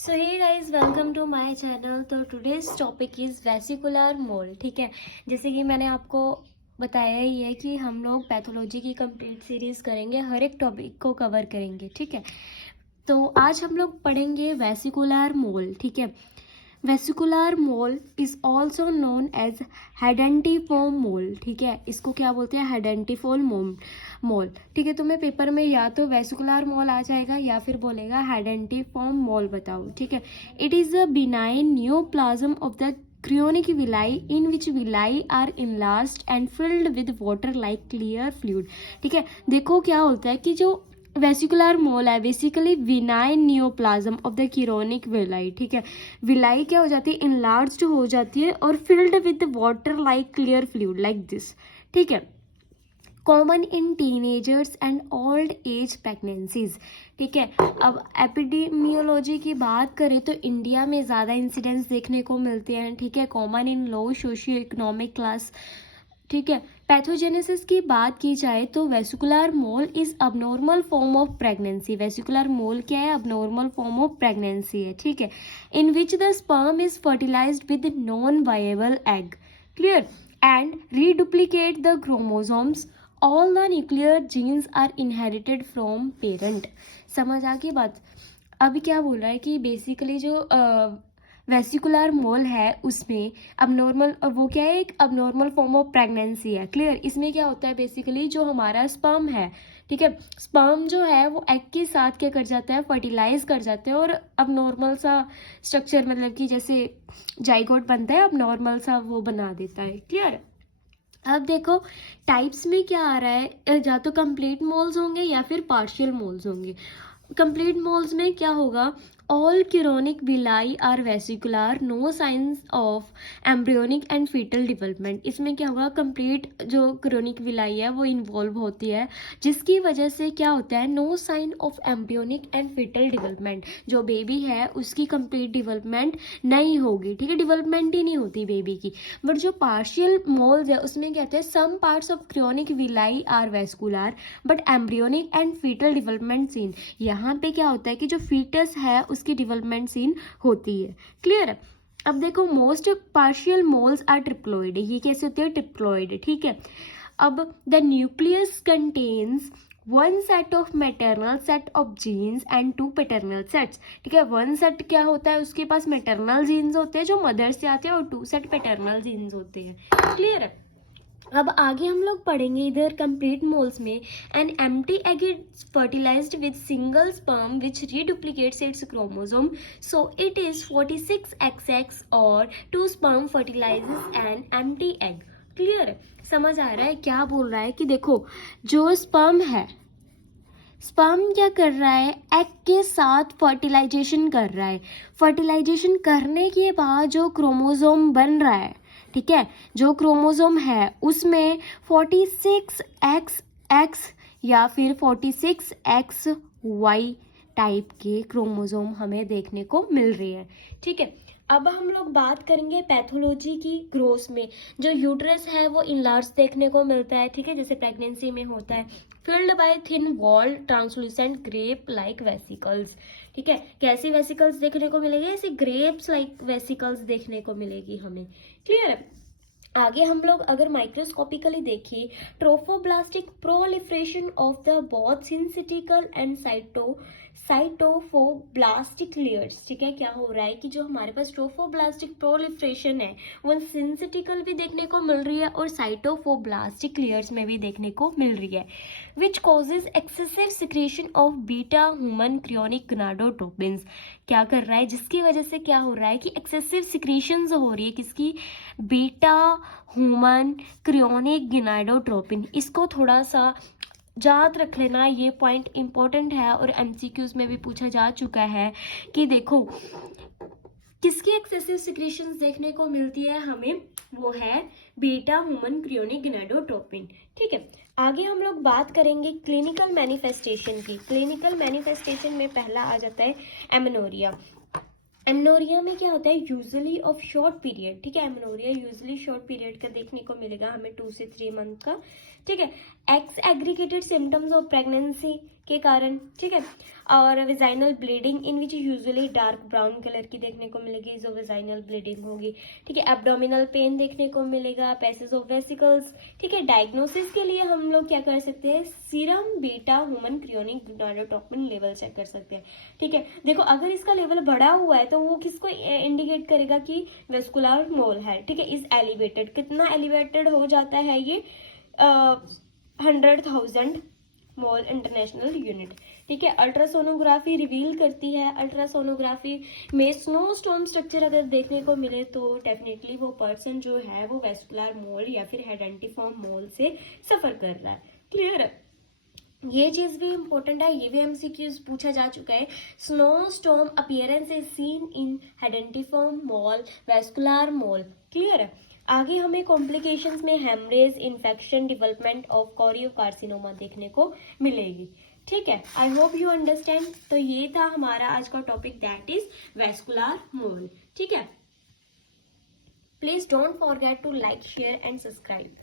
So hey guys, welcome to my channel. तो today's topic is vesicular mole. ठीक है, जैसे कि मैंने आपको बताया ही है कि हम लोग पैथोलॉजी की कंप्लीट सीरीज़ करेंगे, हर एक टॉपिक को कवर करेंगे। ठीक है, तो आज हम लोग पढ़ेंगे वेसिकुलर मोल। ठीक है, vesicular mole is also known as हेडेंटिफोम मोल। ठीक है, इसको क्या बोलते हैं? हेडेंटिफोम मोल। ठीक है, तुम्हें पेपर में या तो वेसिकुलर मोल आ जाएगा या फिर बोलेगा हेडेंटिफोम मोल बताओ। ठीक है, it is a benign neoplasm of the cryonic villi in which villi are enlarged and filled with water like clear fluid। ठीक है, देखो क्या होता है कि जो वेसिकुलर मोल है बेसिकली विनाइन neoplasm of the chorionic villi. ठीक है, विलाई क्या हो जाती है? इनलार्ज्ड हो जाती है और filled with water like clear fluid like this. ठीक है, common in teenagers and old age pregnancies. ठीक है, अब एपिडेमियोलॉजी की बात करें तो इंडिया में ज़्यादा इंसिडेंट्स देखने को मिलते हैं। ठीक है, common in low socio economic class. ठीक है, पैथोजेनेसिस की बात की जाए तो vesicular mole is abnormal form of pregnancy. वेसिकुलर मोल क्या है? अबनॉर्मल फॉर्म ऑफ प्रेगनेंसी है। ठीक है, in which the sperm is fertilised with non viable egg, clear, and reduplicate the chromosomes. All the nuclear genes are inherited from parent. समझ आ गई बात? अभी क्या बोल रहा है कि बेसिकली जो वेसिकुलर मोल है उसमें अबनॉर्मल, वो क्या है? एक अबनॉर्मल फॉर्म ऑफ प्रेगनेंसी है। क्लियर, इसमें क्या होता है बेसिकली जो हमारा स्पर्म है, ठीक है, स्पर्म जो है वो एग के साथ क्या कर जाता है? फर्टिलाइज कर जाते हैं और अबनॉर्मल सा स्ट्रक्चर, मतलब कि जैसे जाइगोट बनता है अबनॉर्मल सा वो बना देता है। क्लियर, अब देखो टाइप्स में क्या आ रहा है, या तो कंप्लीट मोल्स होंगे या फिर पार्शियल मोल्स होंगे। कंप्लीट मोल्स में क्या होगा? All chorionic villi are vesicular, no signs of embryonic and fetal development. इसमें क्या होगा? कंप्लीट जो क्यूरोनिक विलाई है वो इन्वॉल्व होती है, जिसकी वजह से क्या होता है? No sign of embryonic and fetal development. जो बेबी है उसकी कंप्लीट डेवलपमेंट नहीं होगी। ठीक है, डेवलपमेंट ही नहीं होती बेबी की। बट जो पार्शियल मोल्स है उसमें क्या होता है? Some parts of chorionic villi are vesicular but embryonic and fetal development seen. यहाँ पे क्या होता है कि जो फीटस है उसकी डेवलपमेंट सीन होती है। क्लियर? अब देखो most partial moles are triploid. ये कैसे होते हैं? ट्रिप्लॉइड। ठीक है, अब the nucleus contains one set of maternal set of genes and two paternal sets. ठीक है, वन सेट क्या होता है? उसके पास मैटरनल जीन्स होते हैं जो मदर से आते हैं और टू सेट पैटर्नल जीन्स होते हैं। क्लियर है? अब आगे हम लोग पढ़ेंगे इधर कंप्लीट मोल्स में an empty egg is fertilised with single sperm which reduplicates its chromosome, so it is 46XX और two sperm fertilises an empty egg. Clear? समझ आ रहा है क्या बोल रहा है? कि देखो जो स्पर्म है, स्पर्म क्या कर रहा है? एग के साथ फर्टिलाइजेशन कर रहा है। फर्टिलाइजेशन करने के बाद जो क्रोमोसोम बन रहा है, ठीक है, जो क्रोमोसोम है उसमें 46XX या फिर 46XY टाइप के क्रोमोसोम हमें देखने को मिल रही है। ठीक है, अब हम लोग बात करेंगे पैथोलॉजी की। ग्रोथ में जो यूट्रस है वो इनलार्ज देखने को मिलता है। ठीक है, जैसे प्रेगनेंसी में होता है। Filled by thin wall translucent grape like vesicles. ठीक है, कैसी वेसिकल्स देखने को मिलेगी? ऐसे ग्रेप्स लाइक वेसिकल्स देखने को मिलेगी हमें। क्लियर है? आगे हम लोग अगर माइक्रोस्कोपिकली देखिए, trophoblastic proliferation of the both syncytial and cytotrophoblastic layers. ठीक है, क्या हो रहा है कि जो हमारे पास ट्रोफोब्लास्टिक प्रोलिफरेशन है वो सिंसिटिकल भी देखने को मिल रही है और साइटोफोब्लास्टिक लेयर्स में भी देखने को मिल रही है, which causes excessive secretion of beta human क्रियोनिक gonadotropins. क्या कर रहा है? जिसकी वजह से क्या हो रहा है कि एक्सेसिव सिक्रेशंस हो रही है। किसकी? Beta human chorionic gonadotropin. इसको थोड़ा सा याद रख लेना, ये पॉइंट इंपॉर्टेंट है और एमसीक्यूज में भी पूछा जा चुका है कि देखो किसकी एक्सेसिव सिक्रेशंस देखने को मिलती है हमें? वो है बीटा ह्यूमन क्रियोनिक गोनाडोट्रोपिन। ठीक है, आगे हम लोग बात करेंगे क्लिनिकल मैनिफेस्टेशन की। क्लिनिकल मैनिफेस्टेशन में पहला आ जाता है एमेनोरिया। एमनोरिया में क्या होता है? Usually of short period. ठीक है, एमनोरिया यूजुअली शॉर्ट पीरियड का देखने को मिलेगा हमें, 2 से 3 मंथ का। ठीक है, x aggregated symptoms of pregnancy. के कारण, ठीक है। और vaginal bleeding in which usually dark brown colour की देखने को मिलेगी, जो वेजाइनल ब्लीडिंग होगी, ठीक है। एब्डोमिनल पेन देखने को मिलेगा, पैसेज ऑफ वेसिकल्स, ठीक है। डायग्नोसिस के लिए हम लोग क्या कर सकते हैं, serum beta human chorionic gonadotropin level check कर सकते हैं, ठीक है। देखो अगर इसका लेवल बढ़ा हुआ है तो वो किसको इंडिकेट करेगा कि वेस्कुलर मोल है, ठीक है, इज एलिवेटेड। कितना एलिवेटेड हो जाता है ये, 100,000 मोल इंटरनेशनल यूनिट, ठीक है। अल्ट्रासोनोग्राफी रिवील करती है, अल्ट्रासोनोग्राफी में स्नोस्टॉर्म स्ट्रक्चर अगर देखने को मिले तो डेफिनेटली वो पर्सन जो है वो वेस्कुलर मोल या फिर हेडेंटिफॉर्म मोल से सफर कर रहा है। क्लियर है, ये चीज भी इंपॉर्टेंट है, ये भी एमसीक्यूज पूछा जा चुका है। Snowstorm appearance is seen in hydatidiform mole, vesicular mole. Clear है, आगे हमें कॉम्प्लिकेशंस में haemorrhage, infection, development of choriocarcinoma देखने को मिलेगी, ठीक है। I hope you understand. तो ये था हमारा आज का topic, that is vesicular mole, ठीक है। Please don't forget to like, share and subscribe.